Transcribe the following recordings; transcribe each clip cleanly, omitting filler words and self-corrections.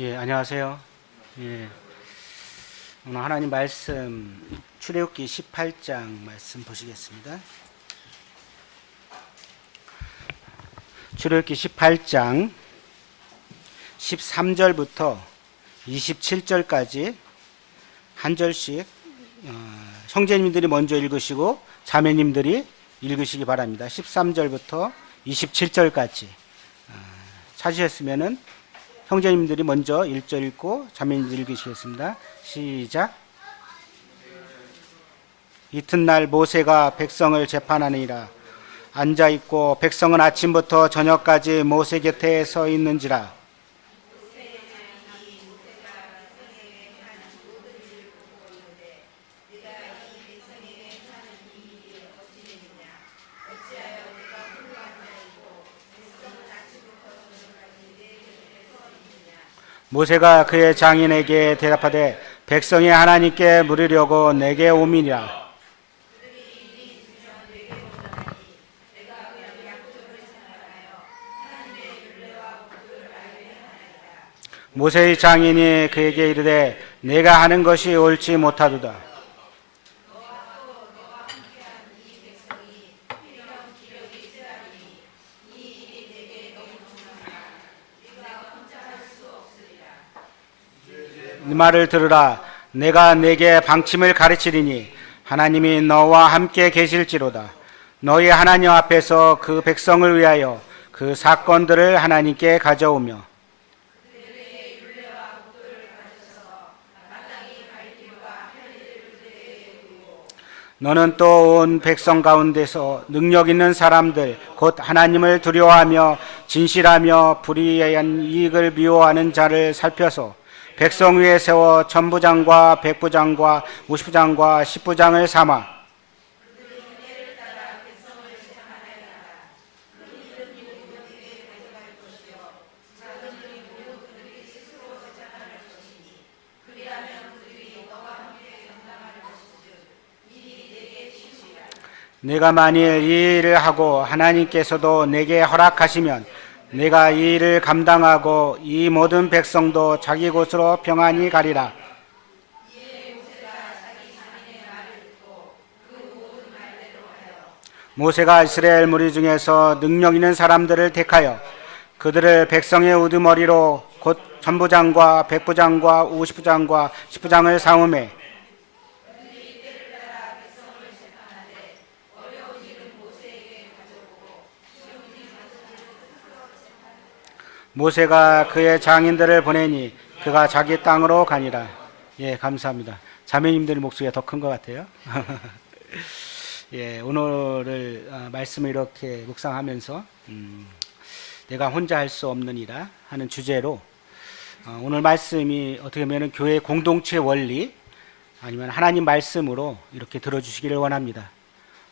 예, 안녕하세요. 예, 오늘 하나님 말씀 출애굽기 18장 말씀 보시겠습니다. 출애굽기 18장 13절부터 27절까지 한 절씩 형제님들이 먼저 읽으시고 자매님들이 읽으시기 바랍니다. 13절부터 27절까지 찾으셨으면은 형제님들이 먼저 1절 읽고 자매님들 읽으시겠습니다. 시작. 이튿날 모세가 백성을 재판하니라. 앉아있고 백성은 아침부터 저녁까지 모세 곁에 서 있는지라. 모세가 그의 장인에게 대답하되 백성이 하나님께 물으려고 내게 오미니라. 모세의 장인이 그에게 이르되 내가 하는 것이 옳지 못하도다. 네 말을 들으라. 내가 네게 방침을 가르치리니 하나님이 너와 함께 계실지로다. 너희 하나님 앞에서 그 백성을 위하여 그 사건들을 하나님께 가져오며 너는 또 온 백성 가운데서 능력 있는 사람들 곧 하나님을 두려워하며 진실하며 불의한 이익을 미워하는 자를 살펴서 백성 위에 세워 천부장과 백부장과 오십부장과 십부장을 삼아 내가 만일 이 일을 하고 하나님께서도 내게 허락하시면 내가 이 일을 감당하고 이 모든 백성도 자기 곳으로 평안히 가리라. 모세가 이스라엘 무리 중에서 능력 있는 사람들을 택하여 그들을 백성의 우두머리로 곧 천부장과 백부장과 오십부장과 십부장을 삼음해 모세가 그의 장인들을 보내니 그가 자기 땅으로 가니라. 예, 감사합니다. 자매님들 목소리가 더 큰 것 같아요. 예, 오늘을 말씀을 이렇게 묵상하면서 내가 혼자 할 수 없느니라 하는 주제로 오늘 말씀이 어떻게 보면 교회 공동체 원리 아니면 하나님 말씀으로 이렇게 들어주시기를 원합니다.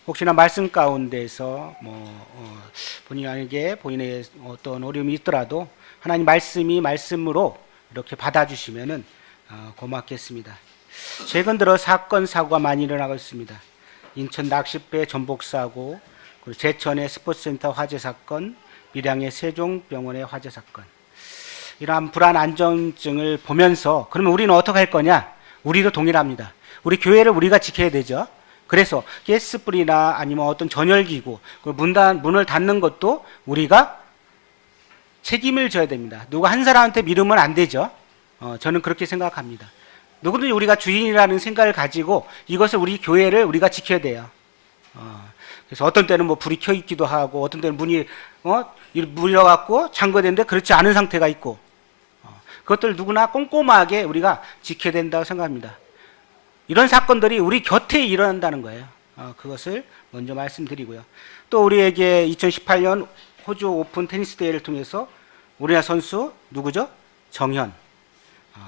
혹시나 말씀 가운데서 본인에게 본인의 어떤 어려움이 있더라도 하나님 말씀이 말씀으로 이렇게 받아주시면은 고맙겠습니다. 최근 들어 사건 사고가 많이 일어나고 있습니다. 인천 낚싯배 전복 사고, 그리고 제천의 스포츠센터 화재 사건, 밀양의 세종병원의 화재 사건. 이러한 불안 안정증을 보면서 그러면 우리는 어떻게 할 거냐? 우리도 동일합니다. 우리 교회를 우리가 지켜야 되죠. 그래서 가스불이나 아니면 어떤 전열기구, 문을 닫는 것도 우리가 책임을 져야 됩니다. 누가 한 사람한테 미루면 안 되죠. 저는 그렇게 생각합니다. 누구든지 우리가 주인이라는 생각을 가지고 이것을 우리 교회를 우리가 지켜야 돼요. 그래서 어떤 때는 불이 켜 있기도 하고 어떤 때는 문이 물려갖고 잠궈졌는데 그렇지 않은 상태가 있고 그것들 누구나 꼼꼼하게 우리가 지켜야 된다고 생각합니다. 이런 사건들이 우리 곁에 일어난다는 거예요. 그것을 먼저 말씀드리고요. 또 우리에게 2018년 호주 오픈 테니스 대회를 통해서 우리나라 선수 누구죠? 정현.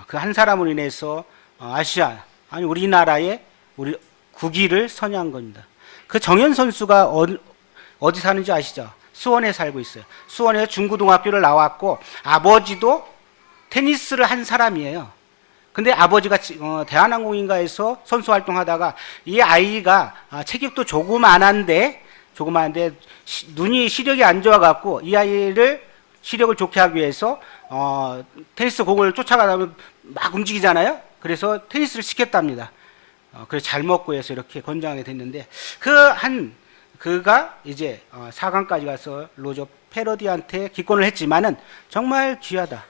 그 한 사람으로 인해서 아시아 아니 우리나라의 우리 국위를 선양한 겁니다. 그 정현 선수가 어디 사는지 아시죠? 수원에 살고 있어요. 수원에서 중고등학교를 나왔고 아버지도 테니스를 한 사람이에요. 근데 아버지가 대한항공인가에서 선수 활동하다가 이 아이가 체격도 조그만한데 눈이 시력이 안 좋아갖고 이 아이를 시력을 좋게 하기 위해서 테니스 공을 쫓아가다 보면 막 움직이잖아요. 그래서 테니스를 시켰답니다. 그래서 잘 먹고 해서 이렇게 건장하게 됐는데 그가 이제 4강까지 가서 로저 페러디한테 기권을 했지만은 정말 귀하다.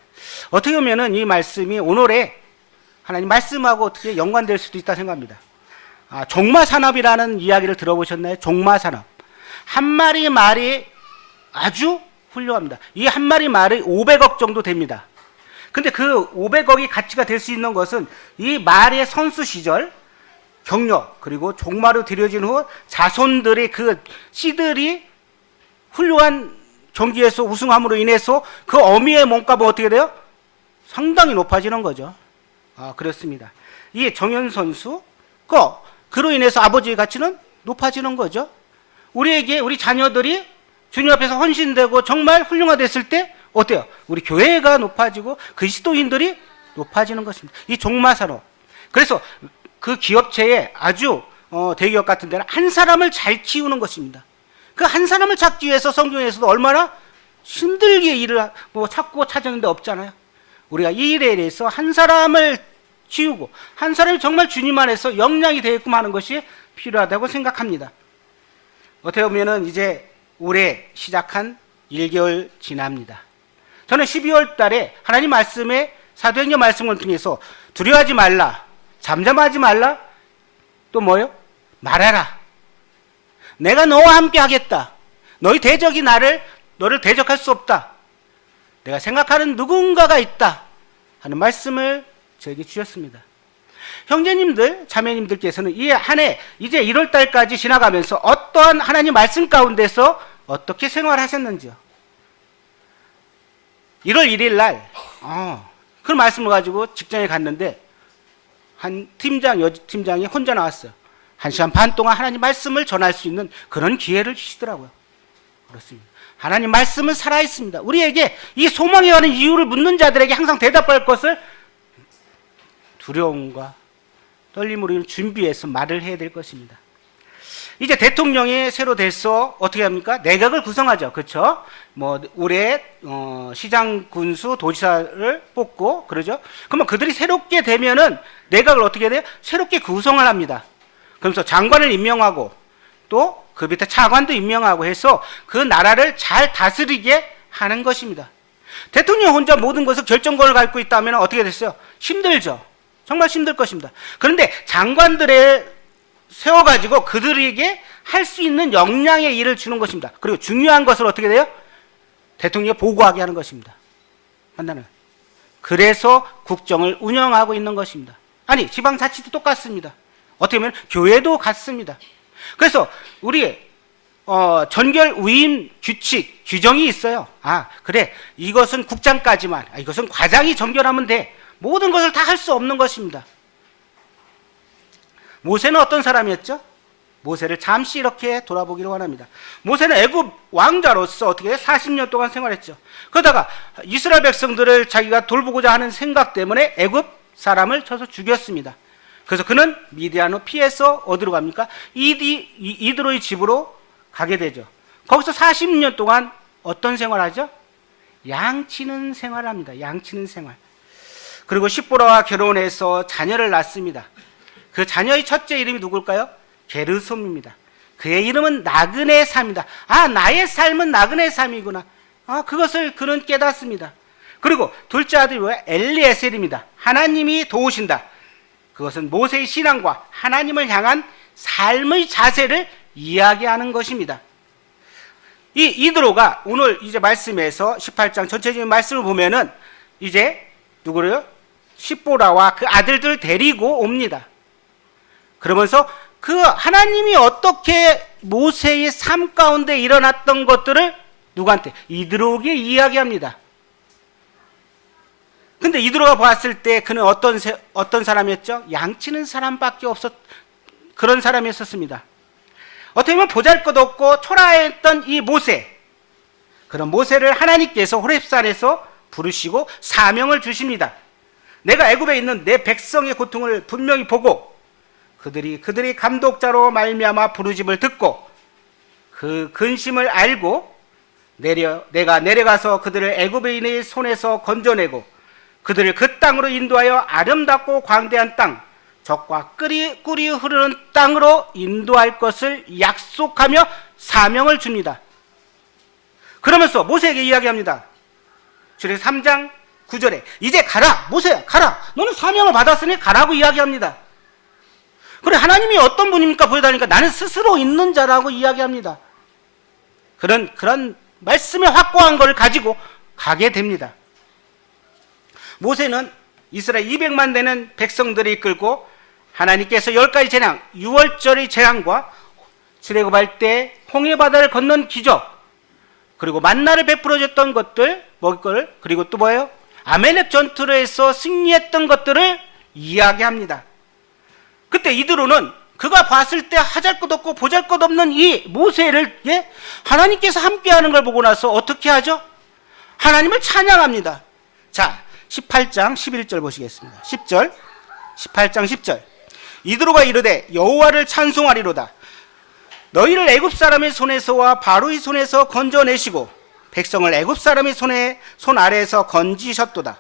어떻게 보면은 이 말씀이 오늘의 하나님 말씀하고 어떻게 연관될 수도 있다 생각합니다. 종마산업이라는 이야기를 들어보셨나요? 종마산업. 한 마리 말이 아주 훌륭합니다. 이 한 마리 말이 500억 정도 됩니다. 근데 그 500억이 가치가 될 수 있는 것은 이 말의 선수 시절 경력 그리고 종마로 들여진 후 자손들의 그 씨들이 훌륭한 경기에서 우승함으로 인해서 그 어미의 몸값은 어떻게 돼요? 상당히 높아지는 거죠. 그렇습니다. 이 정현 선수 그로 인해서 아버지의 가치는 높아지는 거죠. 우리에게 우리 자녀들이 주님 앞에서 헌신되고 정말 훌륭하됐을 때 어때요? 우리 교회가 높아지고 그리스도인들이 높아지는 것입니다. 이 종마산업. 그래서 그 기업체에 아주 대기업 같은 데는 한 사람을 잘 키우는 것입니다. 그 한 사람을 찾기 위해서 성경에서도 얼마나 힘들게 일을 찾고 찾았는데 없잖아요. 우리가 이 일에 대해서 한 사람을 키우고 한 사람이 정말 주님 안에서 영향이 되게끔 하는 것이 필요하다고 생각합니다. 어떻게 보면은 이제 올해 시작한 1개월 지납니다. 저는 12월 달에 하나님 말씀에 사도행전 말씀을 통해서 두려워하지 말라, 잠잠하지 말라, 또 뭐요? 말하라. 내가 너와 함께 하겠다. 너희 대적이 너를 대적할 수 없다. 내가 생각하는 누군가가 있다 하는 말씀을 저에게 주셨습니다. 형제님들, 자매님들께서는 이 한 해 이제 1월 달까지 지나가면서 어떠한 하나님 말씀 가운데서 어떻게 생활하셨는지요? 1월 1일 날 그 말씀을 가지고 직장에 갔는데 한 여직팀장이 혼자 나왔어요. 1시간 반 동안 하나님 말씀을 전할 수 있는 그런 기회를 주시더라고요. 그렇습니다. 하나님 말씀은 살아있습니다. 우리에게 이 소망에 관한 이유를 묻는 자들에게 항상 대답할 것을 두려움과 떨림으로 준비해서 말을 해야 될 것입니다. 이제 대통령이 새로 돼서 어떻게 합니까? 내각을 구성하죠. 그렇죠? 올해 시장, 군수, 도지사를 뽑고 그러죠. 그러면 그들이 새롭게 되면은 내각을 어떻게 해야 돼요? 새롭게 구성을 합니다. 그러면서 장관을 임명하고 또 그 밑에 차관도 임명하고 해서 그 나라를 잘 다스리게 하는 것입니다. 대통령 혼자 모든 것을 결정권을 갖고 있다면 어떻게 됐어요? 힘들죠. 정말 힘들 것입니다. 그런데 장관들을 세워가지고 그들에게 할 수 있는 역량의 일을 주는 것입니다. 그리고 중요한 것을 어떻게 돼요? 대통령에 보고하게 하는 것입니다. 판단을. 그래서 국정을 운영하고 있는 것입니다. 아니, 지방자치도 똑같습니다. 어떻게 보면 교회도 같습니다. 그래서 우리 전결 위임 규칙, 규정이 있어요. 그래, 이것은 국장까지만, 이것은 과장이 전결하면 돼. 모든 것을 다 할 수 없는 것입니다. 모세는 어떤 사람이었죠? 모세를 잠시 이렇게 돌아보기를 원합니다. 모세는 애굽 왕자로서 어떻게 40년 동안 생활했죠. 그러다가 이스라엘 백성들을 자기가 돌보고자 하는 생각 때문에 애굽 사람을 쳐서 죽였습니다. 그래서 그는 미디안으로 피해서 어디로 갑니까? 이드로의 집으로 가게 되죠. 거기서 40년 동안 어떤 생활하죠? 양치는 생활합니다. 양치는 생활. 그리고 십보라와 결혼해서 자녀를 낳습니다. 그 자녀의 첫째 이름이 누굴까요? 게르솜입니다. 그의 이름은 나그네의 삶이다. 나의 삶은 나그네의 삶이구나. 그것을 그는 깨닫습니다. 그리고 둘째 아들이 뭐야? 엘리에셀입니다. 하나님이 도우신다. 그것은 모세의 신앙과 하나님을 향한 삶의 자세를 이야기하는 것입니다. 이 이드로가 오늘 이제 말씀에서 18장 전체적인 말씀을 보면은 이제 누구래요? 십보라와 그 아들들 데리고 옵니다. 그러면서 그 하나님이 어떻게 모세의 삶 가운데 일어났던 것들을 누구한테? 이드로에게 이야기합니다. 근데 이드로가 봤을 때 그는 어떤 사람이었죠? 양치는 사람밖에 그런 사람이었습니다. 어떻게 보면 보잘것없고 초라했던 이 모세, 그런 모세를 하나님께서 호렙산에서 부르시고 사명을 주십니다. 내가 애굽에 있는 내 백성의 고통을 분명히 보고 그들이 감독자로 말미암아 부르심을 듣고 그 근심을 알고 내가 내려가서 그들을 애굽인의 손에서 건져내고 그들을 그 땅으로 인도하여 아름답고 광대한 땅, 젖과 꿀이 흐르는 땅으로 인도할 것을 약속하며 사명을 줍니다. 그러면서 모세에게 이야기합니다. 출애굽기 3장 9절에 이제 가라, 모세야 가라, 너는 사명을 받았으니 가라고 이야기합니다. 그래, 하나님이 어떤 분입니까 보여달라니까 나는 스스로 있는 자라고 이야기합니다. 그런 말씀의 확고한 걸 가지고 가게 됩니다. 모세는 이스라엘 200만 되는 백성들을 이끌고 하나님께서 10가지 재앙, 6월절의 재앙과 출애굽할 때 홍해바다를 건넌 기적, 그리고 만나를 베풀어 줬던 것들, 먹을 걸, 그리고 또 뭐예요? 아멜렉 전투에서 승리했던 것들을 이야기합니다. 그때 이드로는 그가 봤을 때 하잘것없고 보잘것없는 이 모세를 하나님께서 함께하는 걸 보고 나서 어떻게 하죠? 하나님을 찬양합니다. 자, 18장 11절 보시겠습니다. 10절, 18장 10절. 이드로가 이르되 여호와를 찬송하리로다. 너희를 애굽 사람의 손에서와 바로의 손에서 건져내시고 백성을 애굽 사람의 손 아래에서 건지셨도다.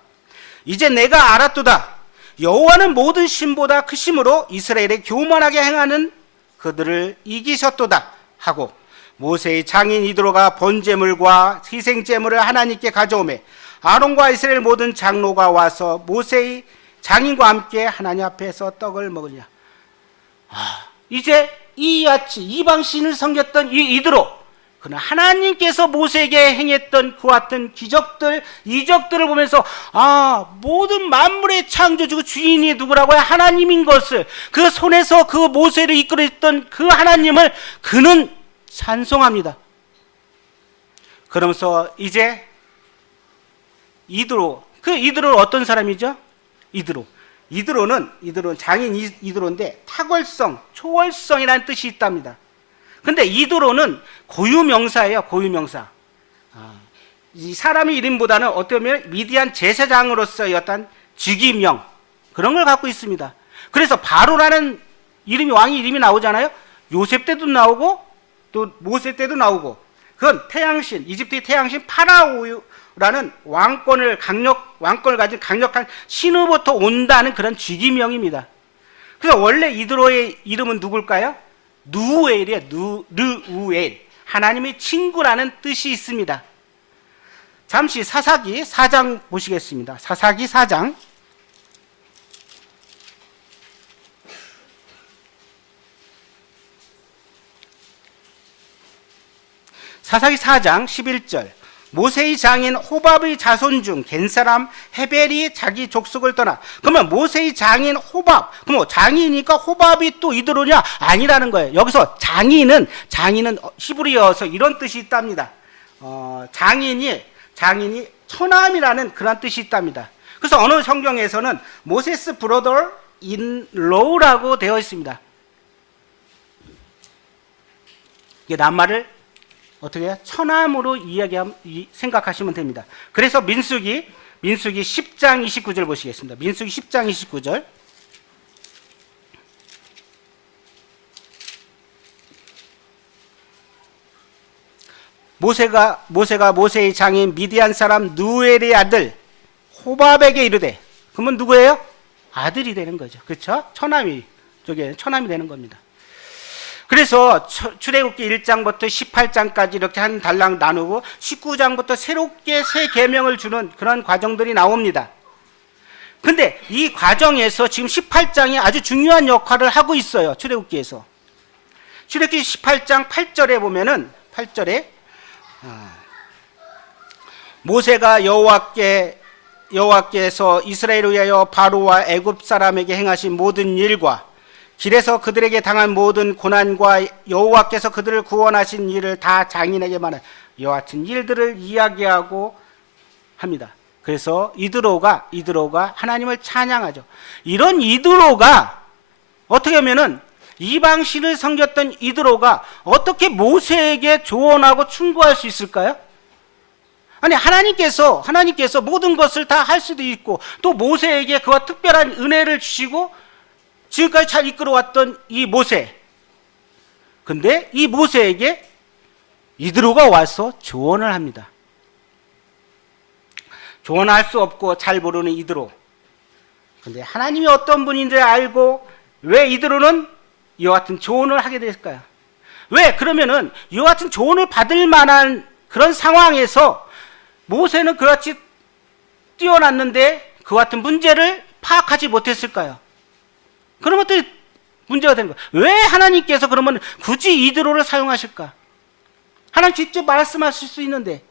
이제 내가 알았도다. 여호와는 모든 신보다 크심으로 이스라엘에 교만하게 행하는 그들을 이기셨도다 하고 모세의 장인 이드로가 번제물과 희생제물을 하나님께 가져오매 아론과 이스라엘 모든 장로가 와서 모세의 장인과 함께 하나님 앞에서 떡을 먹으냐. 이제 이같이 이방신을 섬겼던 이 이드로, 그는 하나님께서 모세에게 행했던 그와 같은 기적들, 이적들을 보면서 모든 만물의 창조주고 주인이 누구라고 해야 하나님인 것을, 그 손에서 그 모세를 이끌어냈던 그 하나님을 그는 찬송합니다. 그러면서 이제 이드로는 어떤 사람이죠? 이드로는 장인 이드로인데 탁월성, 초월성이라는 뜻이 있답니다. 근데 이드로는 고유명사예요. 고유명사. 이 사람의 이름보다는 어떻게 보면 미디안 제사장으로서의 어떤 직위명, 그런 걸 갖고 있습니다. 그래서 바로라는 이름이, 왕의 이름이 나오잖아요. 요셉 때도 나오고 또 모세 때도 나오고, 그건 태양신, 이집트의 태양신 파라오라는 왕권을 가진 강력한 신으로부터 온다는 그런 직위명입니다. 그래서 원래 이드로의 이름은 누굴까요? 누우엘이에요. 르우엘. 하나님의 친구라는 뜻이 있습니다. 잠시 사사기 4장 보시겠습니다. 사사기 4장. 사사기 4장 11절. 모세의 장인 호밥의 자손 중 겐사람 헤벨이 자기 족속을 떠나. 그러면 모세의 장인 호밥, 그럼 장인이니까 호밥이 또 이드로냐? 아니라는 거예요. 여기서 장인은 히브리어에서 이런 뜻이 있답니다. 장인이 처남이라는 그런 뜻이 있답니다. 그래서 어느 성경에서는 모세스 브로더 인 로우라고 되어 있습니다. 이게 낱말을 어떻게 해요? 처남으로 생각하시면 됩니다. 그래서 민수기 10장 29절 보시겠습니다. 민수기 10장 29절. 모세가 모세의 장인 미디안 사람 누엘의 아들 호밥에게 이르되, 그러면 누구예요? 아들이 되는 거죠. 그렇죠? 처남이 되는 겁니다. 그래서 출애굽기 1장부터 18장까지 이렇게 한 달랑 나누고 19장부터 새롭게 새 계명을 주는 그런 과정들이 나옵니다. 근데 이 과정에서 지금 18장이 아주 중요한 역할을 하고 있어요. 출애굽기에서. 출애굽기 18장 8절에 보면은 8절에 모세가 여호와께서 이스라엘을 위하여 바로와 애굽 사람에게 행하신 모든 일과 길에서 그들에게 당한 모든 고난과 여호와께서 그들을 구원하신 일을 다 장인에게 말한 이와 같은 일들을 이야기하고 합니다. 그래서 이드로가 하나님을 찬양하죠. 이런 이드로가 어떻게 하면은 이방신을 섬겼던 이드로가 어떻게 모세에게 조언하고 충고할 수 있을까요? 아니, 하나님께서 모든 것을 다 할 수도 있고 또 모세에게 그와 특별한 은혜를 주시고 지금까지 잘 이끌어왔던 이 모세. 근데 이 모세에게 이드로가 와서 조언을 합니다. 조언할 수 없고 잘 모르는 이드로. 근데 하나님이 어떤 분인지 알고 왜 이드로는 이와 같은 조언을 하게 됐을까요? 왜? 그러면은 이와 같은 조언을 받을 만한 그런 상황에서 모세는 그렇지 뛰어났는데 그와 같은 문제를 파악하지 못했을까요? 그러면 또 문제가 되는 거예요. 왜 하나님께서 그러면 굳이 이드로를 사용하실까? 하나님 직접 말씀하실 수 있는데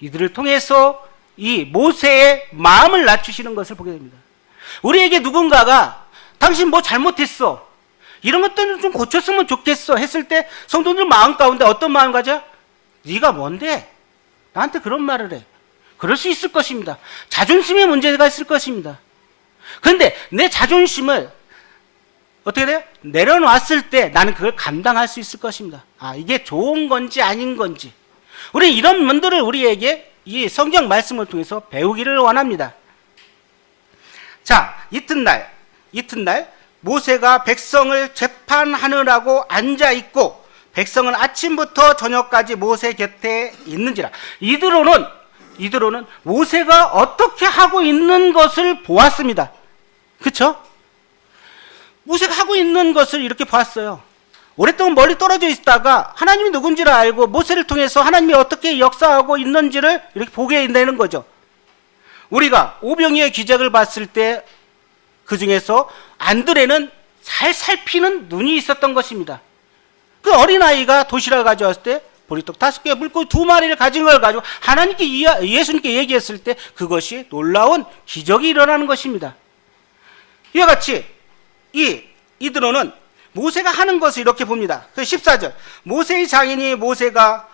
이들을 통해서 이 모세의 마음을 낮추시는 것을 보게 됩니다. 우리에게 누군가가 당신 뭐 잘못했어, 이런 것들은 좀 고쳤으면 좋겠어 했을 때 성도들 마음 가운데 어떤 마음 가져? 네가 뭔데 나한테 그런 말을 해. 그럴 수 있을 것입니다. 자존심의 문제가 있을 것입니다. 그런데 내 자존심을 어떻게 돼요? 내려놨을 때 나는 그걸 감당할 수 있을 것입니다. 아, 이게 좋은 건지 아닌 건지. 우리 이런 면들을 우리에게 이 성경 말씀을 통해서 배우기를 원합니다. 자, 이튿날 모세가 백성을 재판하느라고 앉아 있고 백성은 아침부터 저녁까지 모세 곁에 있는지라. 이드로는 모세가 어떻게 하고 있는 것을 보았습니다. 그렇죠? 모세가 하고 있는 것을 이렇게 봤어요. 오랫동안 멀리 떨어져 있다가 하나님이 누군지를 알고 모세를 통해서 하나님이 어떻게 역사하고 있는지를 이렇게 보게 되는 거죠. 우리가 오병이의 기적을 봤을 때 그 중에서 안드레는 잘 살피는 눈이 있었던 것입니다. 그 어린아이가 도시락을 가져왔을 때 보리떡 5개, 물고기 2마리를 가진 걸 가지고 하나님께 예수님께 얘기했을 때 그것이 놀라운 기적이 일어나는 것입니다. 이와 같이 이드로는 모세가 하는 것을 이렇게 봅니다. 14절 모세의 장인이 모세가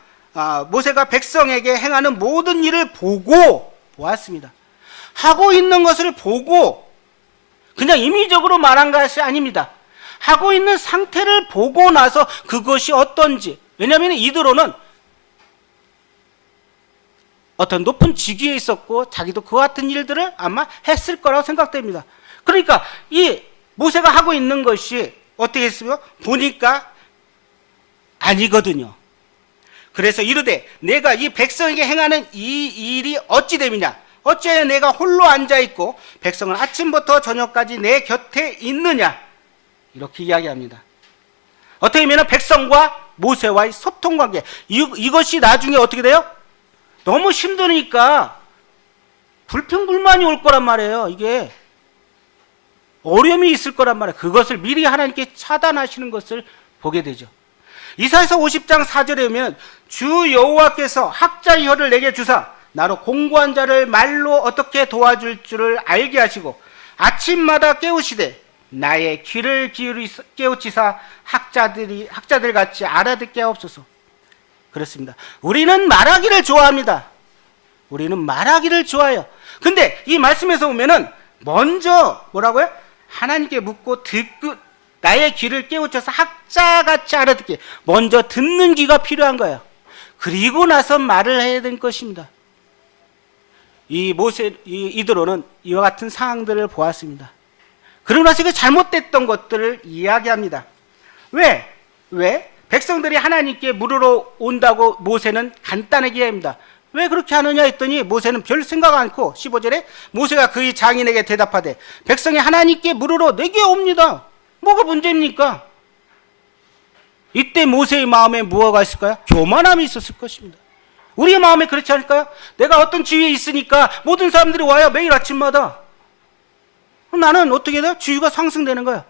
백성에게 행하는 모든 일을 보고 보았습니다. 하고 있는 것을 보고 그냥 임의적으로 말한 것이 아닙니다. 하고 있는 상태를 보고 나서 그것이 어떤지. 왜냐하면 이드로는 어떤 높은 직위에 있었고 자기도 그와 같은 일들을 아마 했을 거라고 생각됩니다. 그러니까 이 모세가 하고 있는 것이 어떻게 했으며 보니까 아니거든요. 그래서 이르되 내가 이 백성에게 행하는 이 일이 어찌 됨이냐. 어찌하여 내가 홀로 앉아있고 백성은 아침부터 저녁까지 내 곁에 있느냐. 이렇게 이야기합니다. 어떻게 보면 백성과 모세와의 소통관계, 이것이 나중에 어떻게 돼요? 너무 힘드니까 불평불만이 올 거란 말이에요. 이게 어려움이 있을 거란 말이에요. 그것을 미리 하나님께 차단하시는 것을 보게 되죠. 이사야서 50장 4절에 보면 주 여호와께서 학자의 혀를 내게 주사 나로 공고한 자를 말로 어떻게 도와줄 줄을 알게 하시고 아침마다 깨우시되 나의 귀를 깨우치사 학자들 같이 알아듣게 하옵소서. 그렇습니다. 우리는 말하기를 좋아합니다. 우리는 말하기를 좋아해요. 근데 이 말씀에서 보면은 먼저 뭐라고요? 하나님께 묻고 듣고 나의 귀를 깨우쳐서 학자같이 알아듣게. 먼저 듣는 귀가 필요한 거예요. 그리고 나서 말을 해야 될 것입니다. 이드로는 이와 같은 상황들을 보았습니다. 그러고 나서 그 잘못됐던 것들을 이야기합니다. 왜? 백성들이 하나님께 물으러 온다고 모세는 간단하게 합니다. 왜 그렇게 하느냐 했더니 모세는 별 생각 않고 15절에 모세가 그의 장인에게 대답하되 백성이 하나님께 물으러 내게 옵니다. 뭐가 문제입니까? 이때 모세의 마음에 무엇가 있을까요? 교만함이 있었을 것입니다. 우리의 마음에 그렇지 않을까요? 내가 어떤 지위에 있으니까 모든 사람들이 와요. 매일 아침마다. 나는 어떻게 돼요? 지위가 상승되는 거야.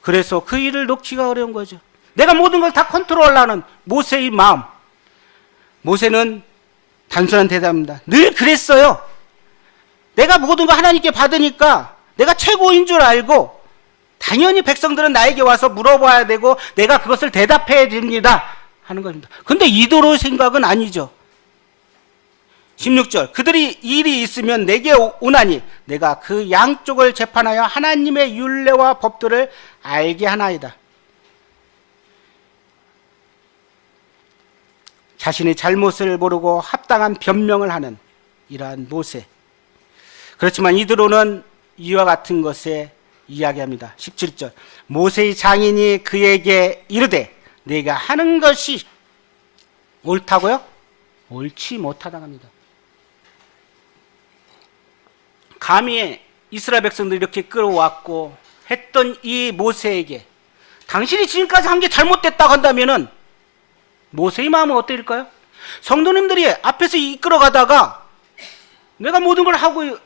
그래서 그 일을 놓기가 어려운 거죠. 내가 모든 걸 다 컨트롤하는 모세의 마음. 모세는 단순한 대답입니다. 늘 그랬어요. 내가 모든 걸 하나님께 받으니까 내가 최고인 줄 알고 당연히 백성들은 나에게 와서 물어봐야 되고 내가 그것을 대답해야 됩니다 하는 겁니다. 근데 이도로의 생각은 아니죠. 16절 그들이 일이 있으면 내게 오나니 내가 그 양쪽을 재판하여 하나님의 율례와 법들을 알게 하나이다. 자신의 잘못을 모르고 합당한 변명을 하는 이러한 모세. 그렇지만 이드로는 이와 같은 것에 이야기합니다. 17절 모세의 장인이 그에게 이르되 내가 하는 것이 옳다고요? 옳지 못하다고 합니다. 감히 이스라엘 백성들이 이렇게 끌어왔고 했던 이 모세에게 당신이 지금까지 한 게 잘못됐다고 한다면은 모세의 마음은 어떨까요? 성도님들이 앞에서 이끌어가다가 내가 모든 걸 하고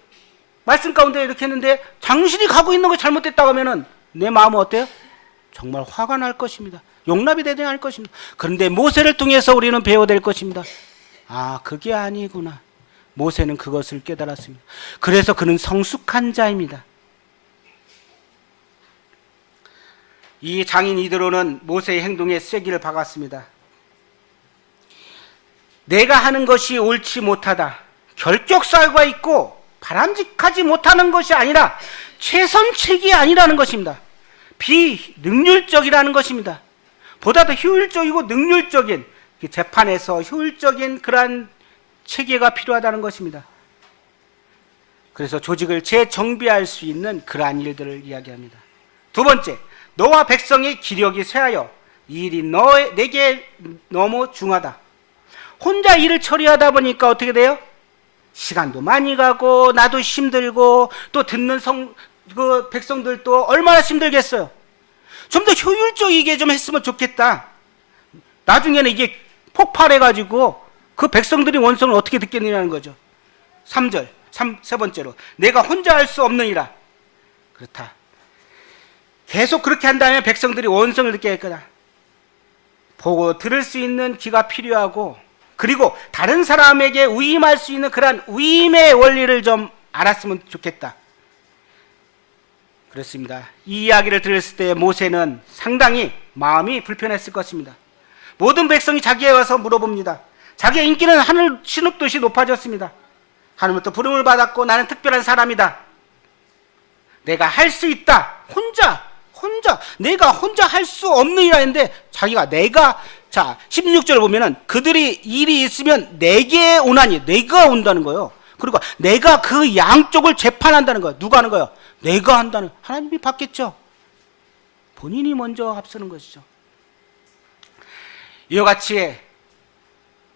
말씀 가운데 이렇게 했는데 당신이 가고 있는 거 잘못됐다고 하면은 내 마음은 어때요? 정말 화가 날 것입니다. 용납이 되지 않을 것입니다. 그런데 모세를 통해서 우리는 배워야 될 것입니다. 아, 그게 아니구나. 모세는 그것을 깨달았습니다. 그래서 그는 성숙한 자입니다. 이 장인 이드로는 모세의 행동에 쐐기를 박았습니다. 내가 하는 것이 옳지 못하다. 결격사유가 있고 바람직하지 못하는 것이 아니라 최선책이 아니라는 것입니다. 비능률적이라는 것입니다. 보다 더 효율적이고 능률적인 재판에서 효율적인 그러한 체계가 필요하다는 것입니다. 그래서 조직을 재정비할 수 있는 그러한 일들을 이야기합니다. 두 번째, 너와 백성의 기력이 쇠하여 이 일이 내게 너무 중하다. 혼자 일을 처리하다 보니까 어떻게 돼요? 시간도 많이 가고 나도 힘들고 또 듣는 그 백성들도 얼마나 힘들겠어요. 좀 더 효율적이게 좀 했으면 좋겠다. 나중에는 이게 폭발해가지고 그 백성들이 원성을 어떻게 듣겠느냐는 거죠. 3절, 세 번째로 내가 혼자 할 수 없느니라. 그렇다. 계속 그렇게 한다면 백성들이 원성을 듣게 할 거다. 보고 들을 수 있는 귀가 필요하고 그리고 다른 사람에게 위임할 수 있는 그러한 위임의 원리를 좀 알았으면 좋겠다. 그렇습니다. 이 이야기를 들었을 때 모세는 상당히 마음이 불편했을 것입니다. 모든 백성이 자기에 와서 물어봅니다. 자기의 인기는 하늘 신흙듯이 높아졌습니다. 하늘부터 부름을 받았고 나는 특별한 사람이다. 내가 할 수 있다. 내가 혼자 할 수 없느니라 했는데 자 16절 보면은 그들이 일이 있으면 내게 오나니 내가 온다는 거예요. 그리고 내가 그 양쪽을 재판한다는 거예요. 누가 하는 거예요? 내가 한다는, 하나님이 받겠죠. 본인이 먼저 앞서는 것이죠. 이와 같이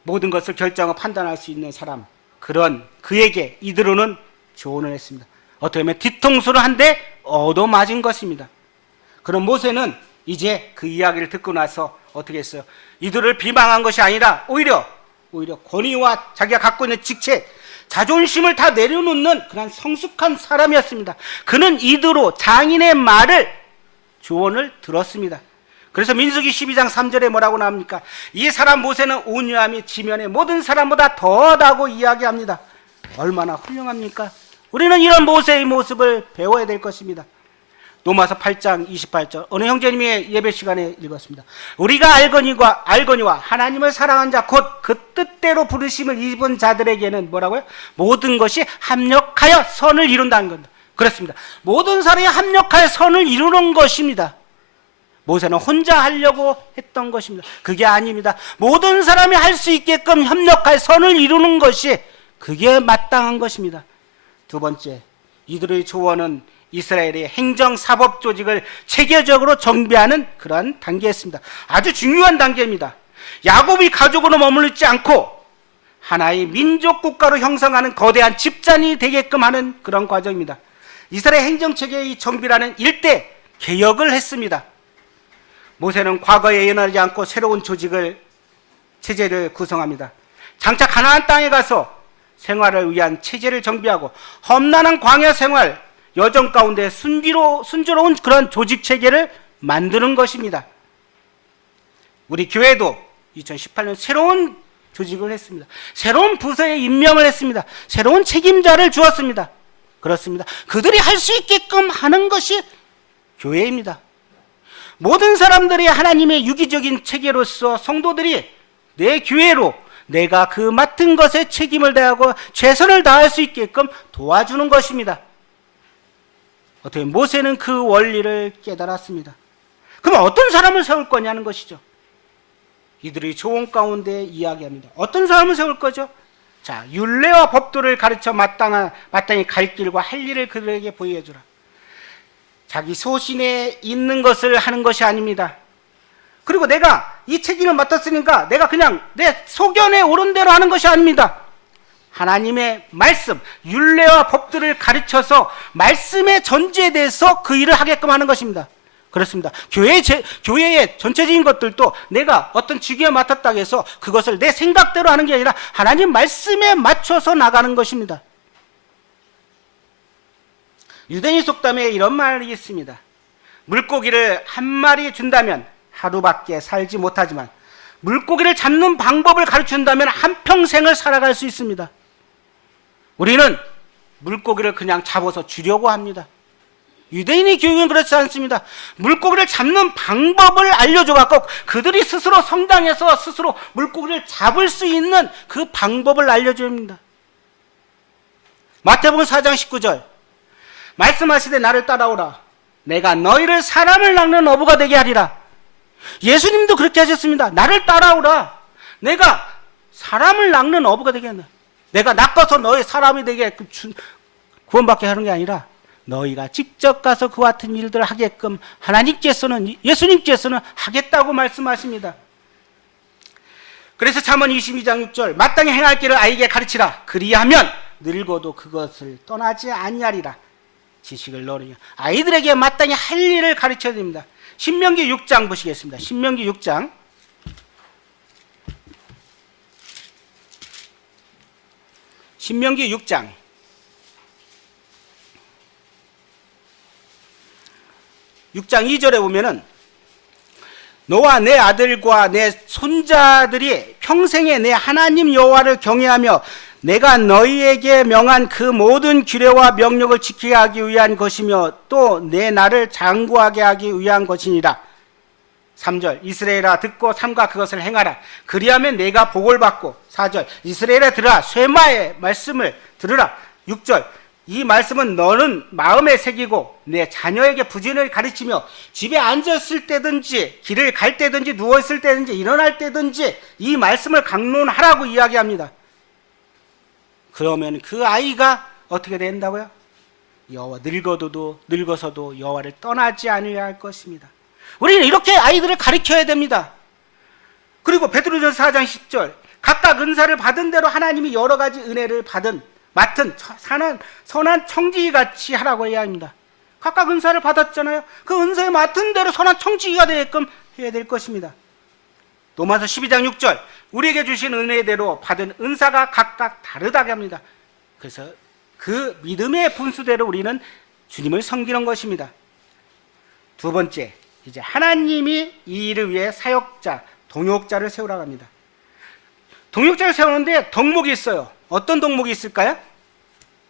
모든 것을 결정하고 판단할 수 있는 사람, 그런 그에게 이드로는 조언을 했습니다. 어떻게 보면 뒤통수를 한 대 얻어맞은 것입니다. 그럼 모세는 이제 그 이야기를 듣고 나서 어떻게 했어요? 이들을 비방한 것이 아니라 오히려 권위와 자기가 갖고 있는 직책, 자존심을 다 내려놓는 그런 성숙한 사람이었습니다. 그는 이드로 장인의 조언을 들었습니다. 그래서 민수기 12장 3절에 뭐라고 나옵니까? 이 사람 모세는 온유함이 지면의 모든 사람보다 더하다고 이야기합니다. 얼마나 훌륭합니까? 우리는 이런 모세의 모습을 배워야 될 것입니다. 로마서 8장 28절 어느 형제님이 예배 시간에 읽었습니다. 우리가 알거니와 하나님을 사랑한 자 곧 그 뜻대로 부르심을 입은 자들에게는 뭐라고요? 모든 것이 합력하여 선을 이룬다는 겁니다. 그렇습니다. 모든 사람이 합력하여 선을 이루는 것입니다. 모세는 혼자 하려고 했던 것입니다. 그게 아닙니다. 모든 사람이 할 수 있게끔 협력하여 선을 이루는 것이 그게 마땅한 것입니다. 두 번째, 이들의 조언은 이스라엘의 행정사법 조직을 체계적으로 정비하는 그러한 단계였습니다. 아주 중요한 단계입니다. 야곱이 가족으로 머무르지 않고 하나의 민족 국가로 형성하는 거대한 집단이 되게끔 하는 그런 과정입니다. 이스라엘 행정체계의 정비라는 일대 개혁을 했습니다. 모세는 과거에 예언하지 않고 새로운 체제를 구성합니다. 장차 가나안 땅에 가서 생활을 위한 체제를 정비하고 험난한 광야 생활, 여정 가운데 순조로운 그런 조직 체계를 만드는 것입니다. 우리 교회도 2018년 새로운 조직을 했습니다. 새로운 부서에 임명을 했습니다. 새로운 책임자를 주었습니다. 그렇습니다. 그들이 할 수 있게끔 하는 것이 교회입니다. 모든 사람들이 하나님의 유기적인 체계로서 성도들이 내 교회로 내가 그 맡은 것에 책임을 다하고 최선을 다할 수 있게끔 도와주는 것입니다. 어떻게 모세는 그 원리를 깨달았습니다. 그럼 어떤 사람을 세울 거냐는 것이죠. 이들의 조언 가운데 이야기합니다. 어떤 사람을 세울 거죠? 자, 율례와 법도를 가르쳐 마땅히 갈 길과 할 일을 그들에게 보여주라. 자기 소신에 있는 것을 하는 것이 아닙니다. 그리고 내가 이 책임을 맡았으니까 내가 그냥 내 소견에 오른 대로 하는 것이 아닙니다. 하나님의 말씀, 율례와 법들을 가르쳐서 말씀의 전제에 대해서 그 일을 하게끔 하는 것입니다. 그렇습니다. 교회의 전체적인 것들도 내가 어떤 직위에 맡았다고 해서 그것을 내 생각대로 하는 게 아니라 하나님 말씀에 맞춰서 나가는 것입니다. 유대인 속담에 이런 말이 있습니다. 물고기를 한 마리 준다면 하루밖에 살지 못하지만 물고기를 잡는 방법을 가르쳐준다면 한평생을 살아갈 수 있습니다. 우리는 물고기를 그냥 잡아서 주려고 합니다. 유대인의 교육은 그렇지 않습니다. 물고기를 잡는 방법을 알려줘갖고 그들이 스스로 성장해서 스스로 물고기를 잡을 수 있는 그 방법을 알려줍니다. 마태복음 4장 19절 말씀하시되 나를 따라오라 내가 너희를 사람을 낚는 어부가 되게 하리라. 예수님도 그렇게 하셨습니다. 나를 따라오라 내가 사람을 낚는 어부가 되게 한다. 내가 낚아서 너희 사람이 되게 구원받게 하는 게 아니라 너희가 직접 가서 그와 같은 일들을 하게끔 하나님께서는 예수님께서는 하겠다고 말씀하십니다. 그래서 잠언 22장 6절 마땅히 행할 길을 아이에게 가르치라 그리하면 늙어도 그것을 떠나지 아니하리라. 지식을 넣으려 아이들에게 마땅히 할 일을 가르쳐야 됩니다. 신명기 6장 보시겠습니다. 신명기 6장 6장 2절에 보면은 너와 내 아들과 내 손자들이 평생에 내 하나님 여호와를 경외하며 내가 너희에게 명한 그 모든 규례와 명령을 지키게 하기 위한 것이며 또 내 나를 장구하게 하기 위한 것이니라. 3절 이스라엘아 듣고 삼가 그것을 행하라 그리하면 내가 복을 받고 4절 이스라엘아 들으라 쇠마의 말씀을 들으라. 6절 이 말씀은 너는 마음에 새기고 내 자녀에게 부지런히 가르치며 집에 앉았을 때든지 길을 갈 때든지 누워있을 때든지 일어날 때든지 이 말씀을 강론하라고 이야기합니다. 그러면 그 아이가 어떻게 된다고요? 여호와 늙어서도 여호와를 떠나지 않으려 할 것입니다. 우리는 이렇게 아이들을 가르쳐야 됩니다. 그리고 베드로전서 4장 10절 각각 은사를 받은 대로 하나님이 여러 가지 은혜를 맡은 선한 청지기같이 하라고 해야 합니다. 각각 은사를 받았잖아요. 그 은사에 맡은 대로 선한 청지기가 되게끔 해야 될 것입니다. 로마서 12장 6절 우리에게 주신 은혜대로 받은 은사가 각각 다르다고 합니다. 그래서 그 믿음의 분수대로 우리는 주님을 섬기는 것입니다. 두 번째, 이제 하나님이 이 일을 위해 사역자, 동역자를 세우라고 합니다. 동역자를 세우는데 덕목이 있어요. 어떤 덕목이 있을까요?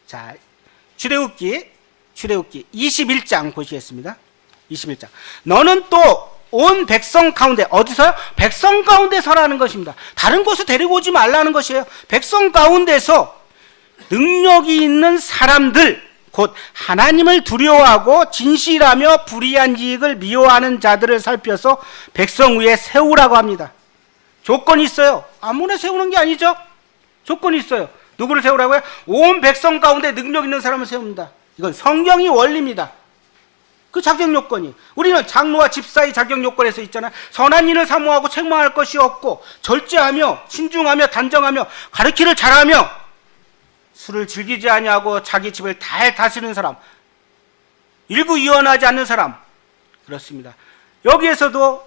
자, 출애굽기 21장 보시겠습니다. 21장. 너는 또 온 백성 가운데 어디서요? 백성 가운데 서라는 것입니다. 다른 곳을 데리고 오지 말라는 것이에요. 백성 가운데서 능력이 있는 사람들, 곧 하나님을 두려워하고 진실하며 불의한 이익을 미워하는 자들을 살펴서 백성 위에 세우라고 합니다. 조건이 있어요. 아무나 세우는 게 아니죠. 조건이 있어요. 누구를 세우라고요? 온 백성 가운데 능력 있는 사람을 세웁니다. 이건 성경의 원리입니다. 그 자격 요건이 우리는 장로와 집사의 자격 요건에서 있잖아요. 선한 일을 사모하고 책망할 것이 없고 절제하며 신중하며 단정하며 가르치기를 잘하며 술을 즐기지 아니하고 자기 집을 잘 다스리는 사람, 일구이원하지 않는 사람. 그렇습니다. 여기에서도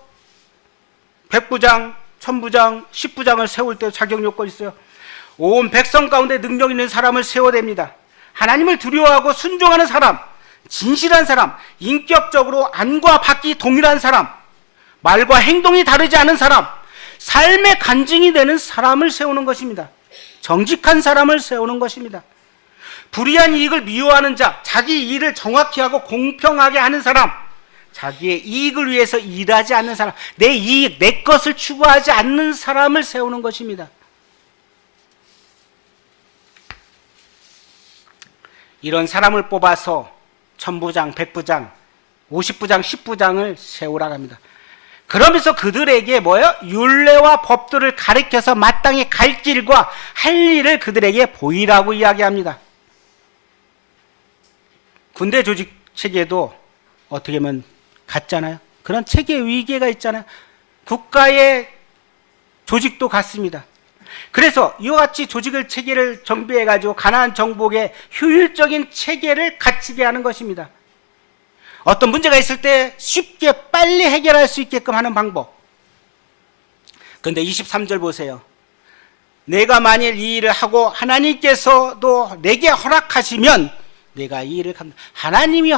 백부장, 천부장, 십부장을 세울 때 자격 요건이 있어요. 온 백성 가운데 능력 있는 사람을 세워야 됩니다. 하나님을 두려워하고 순종하는 사람, 진실한 사람, 인격적으로 안과 밖이 동일한 사람, 말과 행동이 다르지 않은 사람, 삶의 간증이 되는 사람을 세우는 것입니다. 정직한 사람을 세우는 것입니다. 불의한 이익을 미워하는 자, 자기 일을 정확히 하고 공평하게 하는 사람, 자기의 이익을 위해서 일하지 않는 사람, 내 이익, 내 것을 추구하지 않는 사람을 세우는 것입니다. 이런 사람을 뽑아서 천부장, 백부장, 50부장, 10부장을 세우라고 합니다. 그러면서 그들에게 뭐예요? 율례와 법들을 가르쳐서 마땅히 갈 길과 할 일을 그들에게 보이라고 이야기합니다. 군대 조직 체계도 어떻게 보면 같잖아요. 그런 체계 위계가 있잖아요. 국가의 조직도 같습니다. 그래서 이와 같이 조직을 체계를 정비해 가지고 가나안 정복의 효율적인 체계를 갖추게 하는 것입니다. 어떤 문제가 있을 때 쉽게 빨리 해결할 수 있게끔 하는 방법. 그런데 23절 보세요. 내가 만일 이 일을 하고 하나님께서도 내게 허락하시면 내가 이 일을 합니다. 하나님이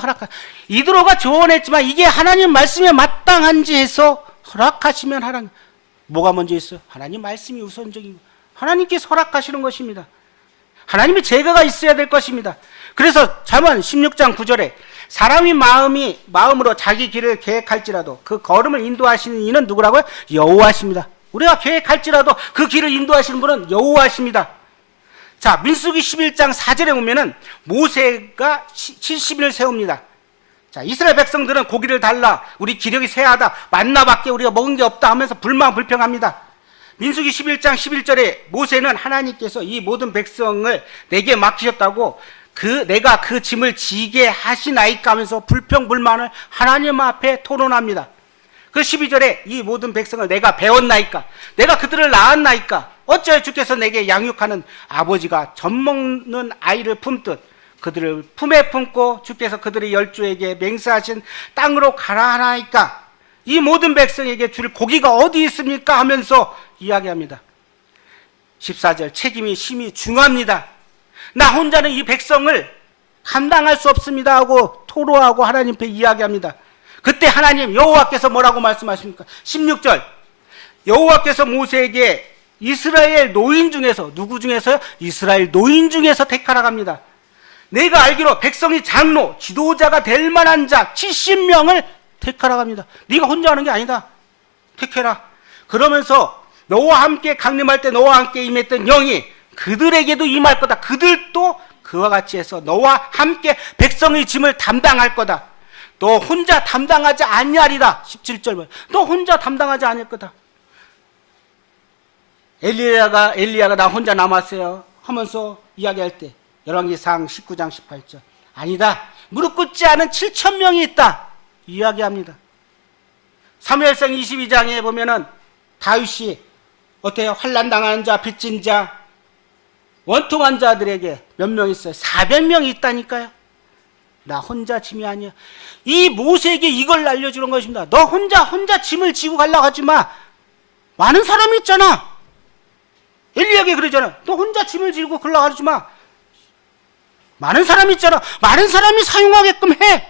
이드로가 조언했지만 이게 하나님 말씀에 마땅한지 해서 허락하시면 하라는. 뭐가 먼저 있어요? 하나님 말씀이 우선적인 거. 하나님께서 허락하시는 것입니다. 하나님의 제거가 있어야 될 것입니다. 그래서 잠언 16장 9절에 사람이 마음으로 자기 길을 계획할지라도 그 걸음을 인도하시는 이는 누구라고요? 여호와십니다. 우리가 계획할지라도 그 길을 인도하시는 분은 여호와십니다. 자, 민수기 11장 4절에 보면은 모세가 70인을 세웁니다. 자, 이스라엘 백성들은 고기를 달라, 우리 기력이 쇠하다, 만나밖에 우리가 먹은 게 없다 하면서 불평합니다. 민수기 11장 11절에 모세는 하나님께서 이 모든 백성을 내게 맡기셨다고 내가 그 짐을 지게 하시나이까 하면서 불평불만을 하나님 앞에 토론합니다. 그 12절에 이 모든 백성을 내가 배웠나이까, 내가 그들을 낳았나이까, 어찌하여 주께서 내게 양육하는 아버지가 젖먹는 아이를 품듯 그들을 품에 품고 주께서 그들의 열조에게 맹세하신 땅으로 가라 하나이까, 이 모든 백성에게 줄 고기가 어디 있습니까 하면서 이야기합니다. 14절 책임이 심히 중합니다. 나 혼자는 이 백성을 감당할 수 없습니다 하고 토로하고 하나님 앞에 이야기합니다. 그때 하나님 여호와께서 뭐라고 말씀하십니까? 16절 여호와께서 모세에게 이스라엘 노인 중에서, 누구 중에서요? 이스라엘 노인 중에서 택하라고 합니다. 내가 알기로 백성이 장로, 지도자가 될 만한 자 70명을 택하라고 합니다. 네가 혼자 하는 게 아니다. 택해라. 그러면서 너와 함께 강림할 때 너와 함께 임했던 영이 그들에게도 임할 거다. 그들도 그와 같이 해서 너와 함께 백성의 짐을 담당할 거다. 너 혼자 담당하지 아니하리라. 17절 너 혼자 담당하지 않을 거다. 엘리야가 나 혼자 남았어요 하면서 이야기할 때 열왕기상 19장 18절 아니다. 무릎 꿇지 않은 7,000명이 있다 이야기합니다. 사무엘상 22장에 보면은 다윗이 어때요? 환난 당하는 자, 빚진 자, 원통한 자들에게 몇 명 있어요? 400명이 있다니까요. 나 혼자 짐이 아니야. 이 모세에게 이걸 알려주는 것입니다. 너 혼자 짐을 지고 가려고 하지 마. 많은 사람이 있잖아. 엘리야에게 그러잖아. 너 혼자 짐을 지고 가려고 하지 마. 많은 사람이 있잖아. 많은 사람이 사용하게끔 해.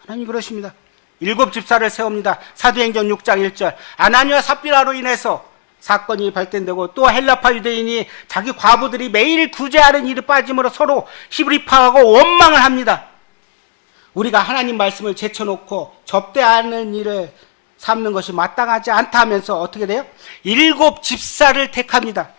하나님 그러십니다. 7 집사를 세웁니다. 사도행전 6장 1절 아나니와 삽비라로 인해서 사건이 발전되고 또 헬라파 유대인이 자기 과부들이 매일 구제하는 일에 빠짐으로 서로 시비파하고 원망을 합니다. 우리가 하나님 말씀을 제쳐놓고 접대하는 일을 삼는 것이 마땅하지 않다 하면서 어떻게 돼요? 7 집사를 택합니다.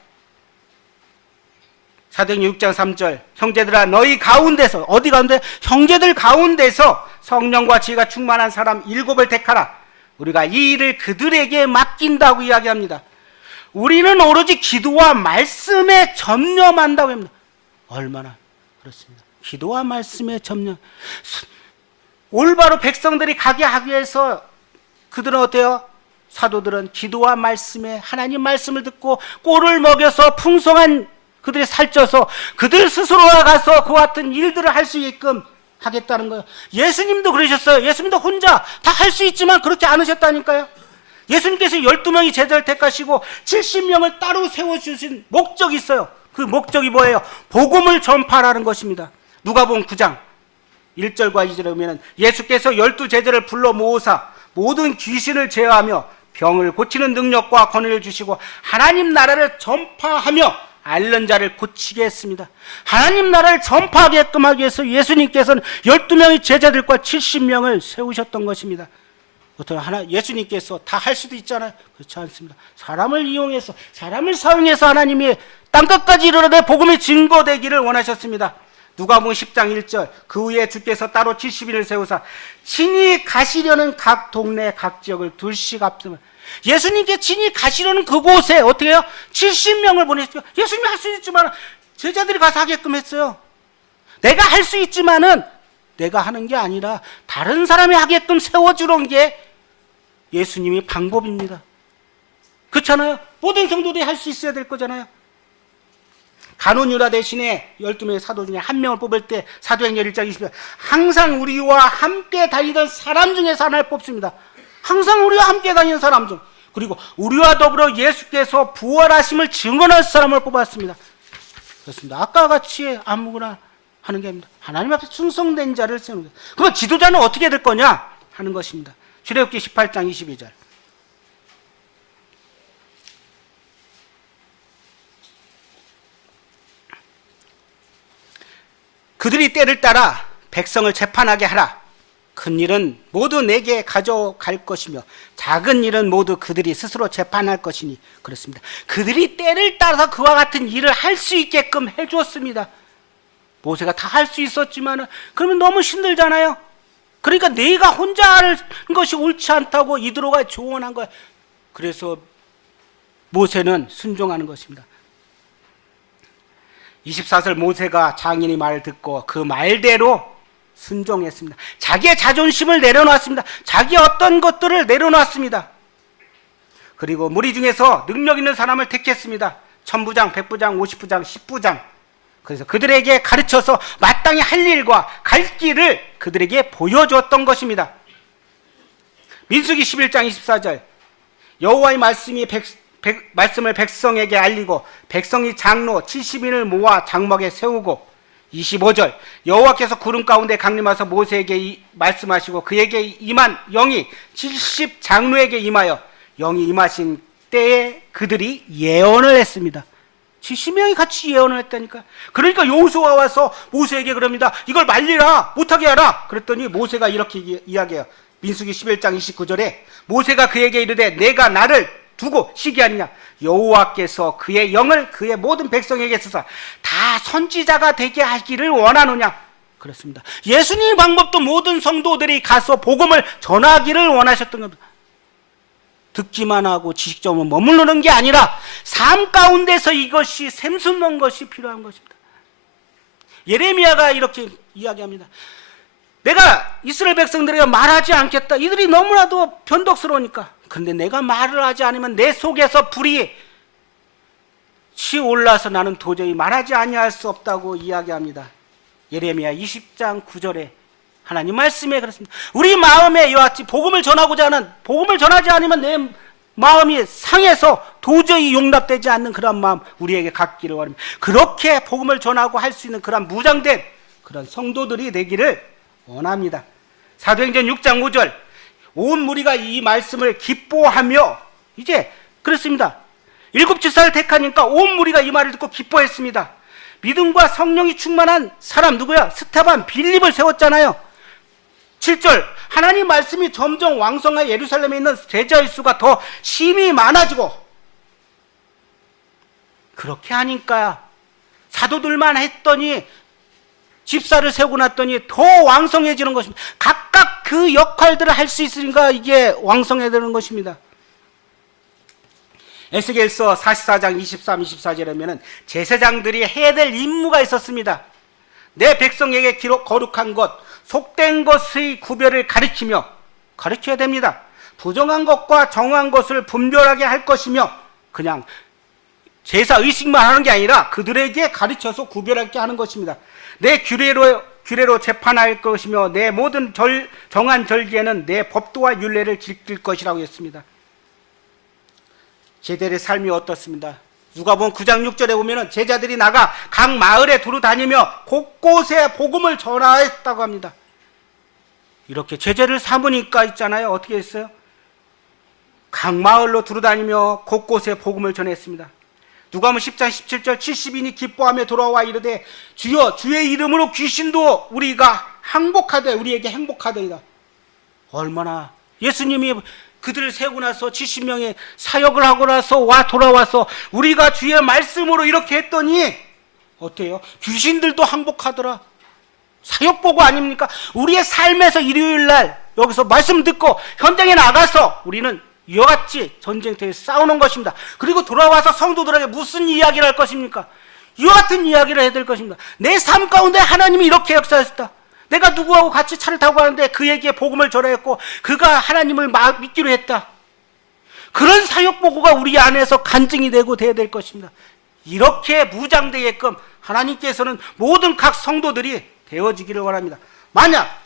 사도행전 6장 3절 형제들아 너희 가운데서, 어디 가운데? 형제들 가운데서 성령과 지혜가 충만한 사람 7을 택하라. 우리가 이 일을 그들에게 맡긴다고 이야기합니다. 우리는 오로지 기도와 말씀에 전념한다고 합니다. 얼마나 그렇습니다. 기도와 말씀에 전념. 올바로 백성들이 가게 하기 위해서 그들은 어때요? 사도들은 기도와 말씀에 하나님 말씀을 듣고 꼴을 먹여서 풍성한 그들이 살쪄서 그들 스스로가 가서 그와 같은 일들을 할 수 있게끔 하겠다는 거예요. 예수님도 그러셨어요. 예수님도 혼자 다 할 수 있지만 그렇게 않으셨다니까요. 예수님께서 12명이 제자를 택하시고 70명을 따로 세워주신 목적이 있어요. 그 목적이 뭐예요? 복음을 전파하라는 것입니다. 누가복음 9장 1절과 2절에 보면 예수께서 12 제자를 불러 모으사 모든 귀신을 제어하며 병을 고치는 능력과 권위를 주시고 하나님 나라를 전파하며 앓는 자를 고치게 했습니다. 하나님 나라를 전파하게끔 하기 위해서 예수님께서는 12명의 제자들과 70명을 세우셨던 것입니다. 어떤 예수님께서 다 할 수도 있잖아요. 그렇지 않습니다. 사람을 이용해서, 사람을 사용해서 하나님이 땅끝까지 이르러내 복음이 증거되기를 원하셨습니다. 누가복음 10장 1절 그 후에 주께서 따로 70인을 세우사 친히 가시려는 각 동네 각 지역을 둘씩 앞세워. 예수님께 친히 가시려는 그곳에 어떻게 해요? 70명을 보냈어요. 예수님이 할 수 있지만 제자들이 가서 하게끔 했어요. 내가 할 수 있지만은 내가 하는 게 아니라 다른 사람이 하게끔 세워주는 게 예수님의 방법입니다. 그렇잖아요. 모든 성도들이 할 수 있어야 될 거잖아요. 간원유다 대신에 12명의 사도 중에 한 명을 뽑을 때 사도행전 1장 20절 항상 우리와 함께 다니던 사람 중에서 하나를 뽑습니다. 항상 우리와 함께 다니는 사람 중, 그리고 우리와 더불어 예수께서 부활하심을 증언할 사람을 뽑았습니다. 그렇습니다. 아까 같이 아무거나 하는 게 아닙니다. 하나님 앞에 충성된 자를 세우는 거예요. 그러면 지도자는 어떻게 될 거냐 하는 것입니다. 출애굽기 18장 22절. 그들이 때를 따라 백성을 재판하게 하라. 큰 일은 모두 내게 가져갈 것이며 작은 일은 모두 그들이 스스로 재판할 것이니 그렇습니다. 그들이 때를 따라서 그와 같은 일을 할 수 있게끔 해주었습니다. 모세가 다 할 수 있었지만 그러면 너무 힘들잖아요. 그러니까 내가 혼자 하는 것이 옳지 않다고 이드로가 조언한 거야. 그래서 모세는 순종하는 것입니다. 24절 모세가 장인의 말을 듣고 그 말대로 순종했습니다. 자기의 자존심을 내려놨습니다. 자기의 어떤 것들을 내려놨습니다. 그리고 무리 중에서 능력 있는 사람을 택했습니다. 천부장, 백부장, 50부장, 10부장. 그래서 그들에게 가르쳐서 마땅히 할 일과 갈 길을 그들에게 보여주었던 것입니다. 민수기 11장 24절 여호와의 말씀을 백성에게 알리고 백성이 장로 70인을 모아 장막에 세우고 25절 여호와께서 구름 가운데 강림하사 모세에게 말씀하시고 그에게 임한 영이 70 장로에게 임하여 영이 임하신 때에 그들이 예언을 했습니다. 70명이 같이 예언을 했다니까. 그러니까 여호수아가 와서 모세에게 그럽니다. 이걸 말리라, 못하게 하라. 그랬더니 모세가 이렇게 이야기해요. 민수기 11장 29절에 모세가 그에게 이르되 내가 나를 두고 시기하느냐. 여호와께서 그의 영을 그의 모든 백성에게 쓰사 다 선지자가 되게 하기를 원하느냐. 그렇습니다. 예수님의 방법도 모든 성도들이 가서 복음을 전하기를 원하셨던 겁니다. 듣기만 하고 지식적으로 머무르는 게 아니라 삶 가운데서 이것이 샘솟는 것이 필요한 것입니다. 예레미야가 이렇게 이야기합니다. 내가 이스라엘 백성들에게 말하지 않겠다. 이들이 너무나도 변덕스러우니까. 그런데 내가 말을 하지 않으면 내 속에서 불이 치올라서 나는 도저히 말하지 아니할 수 없다고 이야기합니다. 예레미야 20장 9절에 하나님 말씀에 그렇습니다. 우리 마음에 이와 같이 복음을 전하지 않으면 내 마음이 상해서 도저히 용납되지 않는 그런 마음 우리에게 갖기를 원합니다. 그렇게 복음을 전하고 할 수 있는 그런 무장된 그런 성도들이 되기를 원합니다. 사도행전 6장 5절 온 무리가 이 말씀을 기뻐하며 이제 그렇습니다. 7지파를 택하니까 온 무리가 이 말을 듣고 기뻐했습니다. 믿음과 성령이 충만한 사람 누구야? 스데반, 빌립을 세웠잖아요. 7절 하나님 말씀이 점점 왕성하여 예루살렘에 있는 제자의 수가 더 심히 많아지고 그렇게 하니까 사도들만 했더니 집사를 세우고 났더니 더 왕성해지는 것입니다. 각각 그 역할들을 할 수 있으니까 이게 왕성해지는 것입니다. 에스겔서 44장 23, 24절에 보면 제사장들이 해야 될 임무가 있었습니다. 내 백성에게 거룩한 것, 속된 것의 구별을 가르쳐야 됩니다. 부정한 것과 정한 것을 분별하게 할 것이며 그냥 제사 의식만 하는 게 아니라 그들에게 가르쳐서 구별하게 하는 것입니다. 내 규례로 재판할 것이며 내 모든 정한 절기에는 내 법도와 율례를 지킬 것이라고 했습니다. 제자들의 삶이 어떻습니다? 누가복음 9장 6절에 보면 제자들이 나가 각 마을에 두루 다니며 곳곳에 복음을 전하였다고 합니다. 이렇게 제자를 삼으니까 있잖아요. 어떻게 했어요? 각 마을로 두루 다니며 곳곳에 복음을 전했습니다. 누가복음 10장 17절 70인이 기뻐하며 돌아와 이르되 주여 주의 이름으로 귀신도 우리에게 행복하더이다. 얼마나 예수님이 그들을 세우고 나서 70명의 사역을 하고 나서 돌아와서 우리가 주의 말씀으로 이렇게 했더니 어때요? 귀신들도 항복하더라. 사역보고 아닙니까? 우리의 삶에서 일요일날 여기서 말씀 듣고 현장에 나가서 우리는 이와 같이 전쟁터에 싸우는 것입니다. 그리고 돌아와서 성도들에게 무슨 이야기를 할 것입니까? 이와 같은 이야기를 해야 될 것입니다. 내 삶 가운데 하나님이 이렇게 역사하셨다. 내가 누구하고 같이 차를 타고 가는데 그에게 복음을 전했고 그가 하나님을 믿기로 했다. 그런 사역보고가 우리 안에서 간증이 되고 돼야 될 것입니다. 이렇게 무장되게끔 하나님께서는 모든 각 성도들이 되어지기를 원합니다. 만약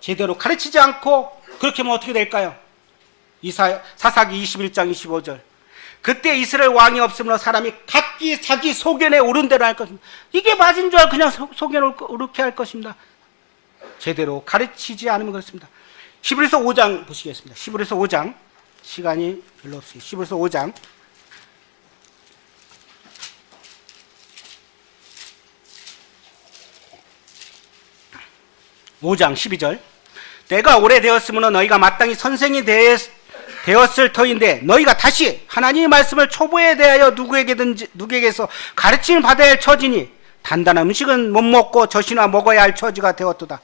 제대로 가르치지 않고 그렇게 하면 어떻게 될까요? 사사기 21장 25절. 그때 이스라엘 왕이 없으므로 사람이 각기 자기 소견에 오른 대로 할 것입니다. 이게 맞은 줄 알고 그냥 소견을 옳게 할 것입니다. 제대로 가르치지 않으면 그렇습니다. 히브리서 5장 보시겠습니다. 히브리서 5장, 시간이 별로 없어요. 히브리서 5장 5장 12절. 때가 오래되었으므로 너희가 마땅히 선생이 되었을 터인데 너희가 다시 하나님의 말씀을 초보에 대하여 누구에게서 가르침을 받아야 할 처지니 단단한 음식은 못 먹고 젖이나 먹어야 할 처지가 되었도다.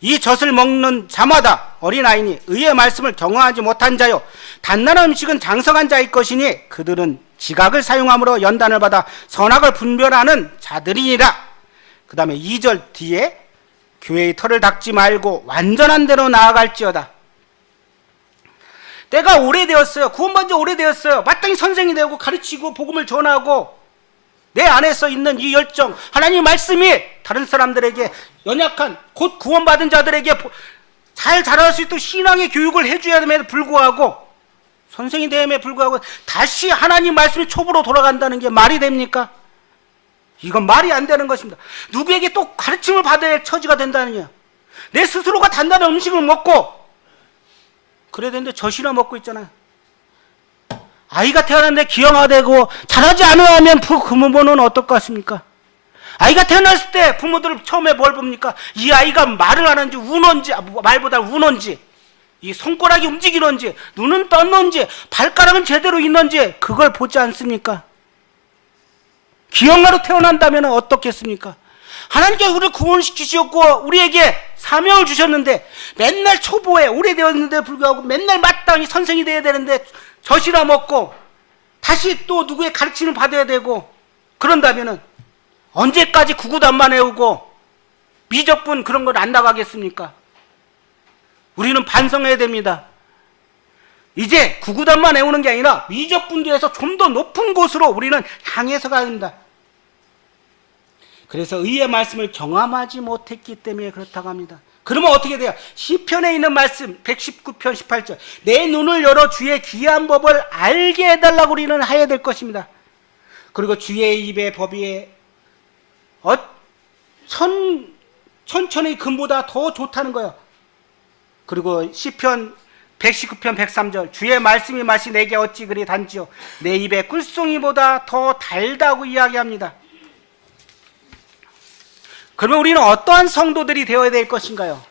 이 젖을 먹는 자마다 어린아이니 의의 말씀을 경험하지 못한 자요 단단한 음식은 장성한 자의 것이니 그들은 지각을 사용함으로 연단을 받아 선악을 분별하는 자들이니라. 그 다음에 2절 뒤에 교회의 털을 닦지 말고 완전한 대로 나아갈지어다. 때가 오래되었어요. 구원받은 지 오래되었어요. 마땅히 선생이 되고 가르치고 복음을 전하고 내 안에서 있는 이 열정, 하나님의 말씀이 다른 사람들에게 연약한 곧 구원받은 자들에게 잘 자랄 수 있도록 신앙의 교육을 해줘야 됨에도 불구하고 선생이 됨에 불구하고 다시 하나님 말씀이 초보로 돌아간다는 게 말이 됩니까? 이건 말이 안 되는 것입니다. 누구에게 또 가르침을 받아야 할 처지가 된다느냐. 내 스스로가 단단한 음식을 먹고 그래야 되는데 젖이나 먹고 있잖아요. 아이가 태어났는데 기형아되고 자라지 않으면 그 부모는 어떨 것 같습니까? 아이가 태어났을 때 부모들 처음에 뭘 봅니까? 이 아이가 말을 하는지 우는지 말보다 우는지 이 손가락이 움직이는지 눈은 떴는지 발가락은 제대로 있는지 그걸 보지 않습니까? 기형아로 태어난다면 어떻겠습니까? 하나님께서 우리를 구원시키셨고 우리에게 사명을 주셨는데 맨날 초보에 오래되었는데 불구하고 맨날 마땅히 선생이 돼야 되는데 젖이나 먹고 다시 또 누구의 가르침을 받아야 되고 그런다면 언제까지 구구단만 외우고 미적분 그런 걸 안 나가겠습니까? 우리는 반성해야 됩니다. 이제 구구단만 외우는 게 아니라 미적분도에서 좀 더 높은 곳으로 우리는 향해서 가야 합니다. 그래서 의의 말씀을 경험하지 못했기 때문에 그렇다고 합니다. 그러면 어떻게 돼요? 시편에 있는 말씀 119편 18절 내 눈을 열어 주의 귀한 법을 알게 해달라고 우리는 해야 될 것입니다. 그리고 주의 입의 법이 천천의 금보다 더 좋다는 거예요. 그리고 시편 119편 103절 주의 말씀이 맛이 내게 어찌 그리 단지요 내 입의 꿀송이보다 더 달다고 이야기합니다. 그러면 우리는 어떠한 성도들이 되어야 될 것인가요?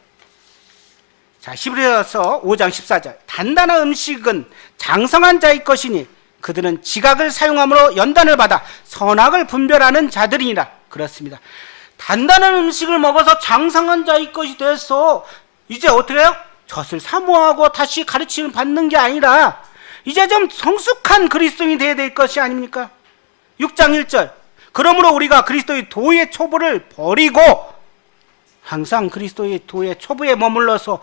자, 히브리서 5장 14절 단단한 음식은 장성한 자의 것이니 그들은 지각을 사용함으로 연단을 받아 선악을 분별하는 자들이니라. 그렇습니다. 단단한 음식을 먹어서 장성한 자의 것이 돼서 이제 어떻게 해요? 젖을 사모하고 다시 가르침을 받는 게 아니라 이제 좀 성숙한 그리스도인이 되어야 될 것이 아닙니까? 6장 1절 그러므로 우리가 그리스도의 도의 초보를 버리고 항상 그리스도의 도의 초보에 머물러서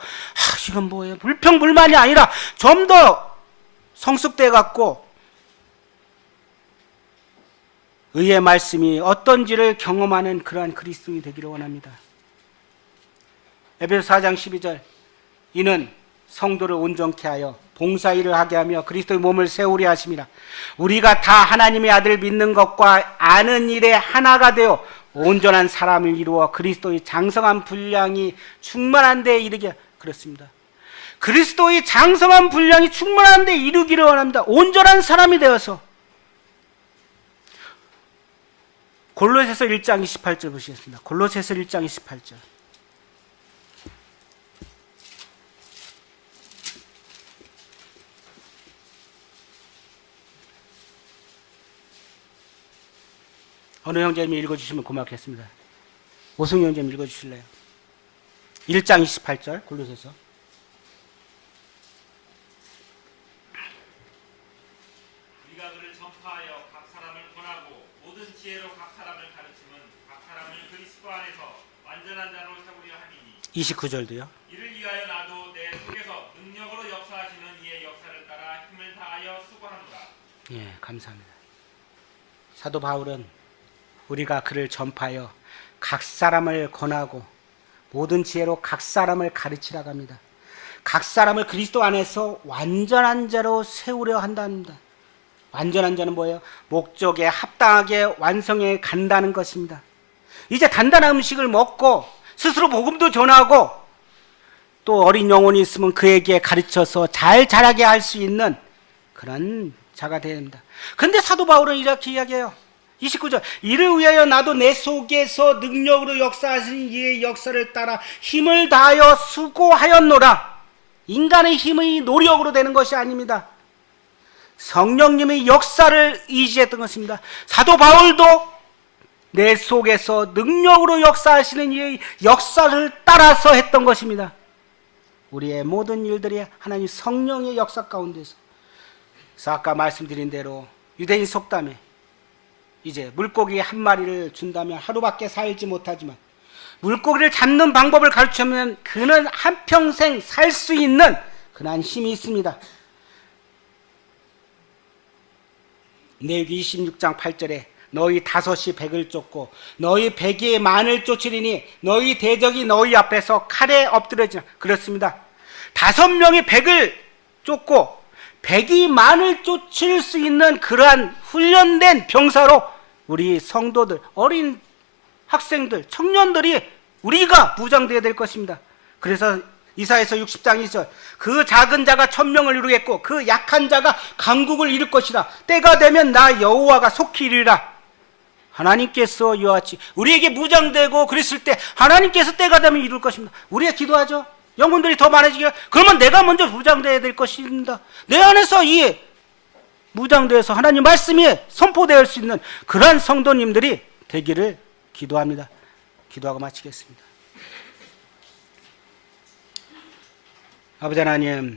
이건 뭐예요? 불평불만이 아니라 좀 더 성숙돼 갖고 의의 말씀이 어떤지를 경험하는 그러한 그리스도인이 되기를 원합니다. 에베소 4장 12절 이는 성도를 온전케 하여 봉사일을 하게 하며 그리스도의 몸을 세우려 하심이라. 우리가 다 하나님의 아들을 믿는 것과 아는 일에 하나가 되어 온전한 사람을 이루어 그리스도의 장성한 분량이 충만한 데에 이르게. 그렇습니다. 그리스도의 장성한 분량이 충만한 데에 이르기를 원합니다. 온전한 사람이 되어서. 골로새서 1장 28절 보시겠습니다. 골로새서 1장 28절 어느 형제님이 읽어주시면 고맙겠습니다. 오승희 형제님 읽어주실래요? 1장 28절 골로새서 우리가 그를 전파하여 각 사람을 권하고 모든 지혜로 각 사람을 가르치면 각 사람을 그리스도 안에서 완전한 자로 세우려 하니니 29절도요. 이를 위하여 나도 내 속에서 능력으로 역사하시는 이의 역사를 따라 힘을 다하여 감사합니다. 사도 바울은 우리가 그를 전파하여 각 사람을 권하고 모든 지혜로 각 사람을 가르치라고 합니다. 각 사람을 그리스도 안에서 완전한 자로 세우려 한답니다. 완전한 자는 뭐예요? 목적에 합당하게 완성해 간다는 것입니다. 이제 단단한 음식을 먹고 스스로 복음도 전하고 또 어린 영혼이 있으면 그에게 가르쳐서 잘 자라게 할 수 있는 그런 자가 되어야 됩니다. 그런데 사도 바울은 이렇게 이야기해요. 29절, 이를 위하여 나도 내 속에서 능력으로 역사하시는 이의 역사를 따라 힘을 다하여 수고하였노라. 인간의 힘의 노력으로 되는 것이 아닙니다. 성령님의 역사를 의지했던 것입니다. 사도 바울도 내 속에서 능력으로 역사하시는 이의 역사를 따라서 했던 것입니다. 우리의 모든 일들이 하나님 성령의 역사 가운데서, 그래서 아까 말씀드린 대로 유대인 속담에 이제 물고기 한 마리를 준다면 하루밖에 살지 못하지만 물고기를 잡는 방법을 가르치면 그는 한평생 살 수 있는 그러한 힘이 있습니다. 레위기 26장 8절에 너희 5이 100을 쫓고 너희 100이 만을 쫓으리니 너희 대적이 너희 앞에서 칼에 엎드려지라. 그렇습니다. 5명이 100을 쫓고 100이 만을 쫓을 수 있는 그러한 훈련된 병사로 우리 성도들, 어린 학생들, 청년들이 우리가 무장되어야 될 것입니다. 그래서 이사야서 60장 2절, 그 작은 자가 1000명을 이루겠고 그 약한 자가 강국을 이룰 것이라. 때가 되면 나 여호와가 속히 이르리라. 하나님께서 이와 같이 우리에게 무장되고 그랬을 때 하나님께서 때가 되면 이룰 것입니다. 우리가 기도하죠. 영혼들이 더 많아지기를. 그러면 내가 먼저 무장되어야 될 것입니다. 내 안에서 이 무장되어서 하나님 말씀이 선포될 수 있는 그러한 성도님들이 되기를 기도합니다. 기도하고 마치겠습니다. 아버지 하나님,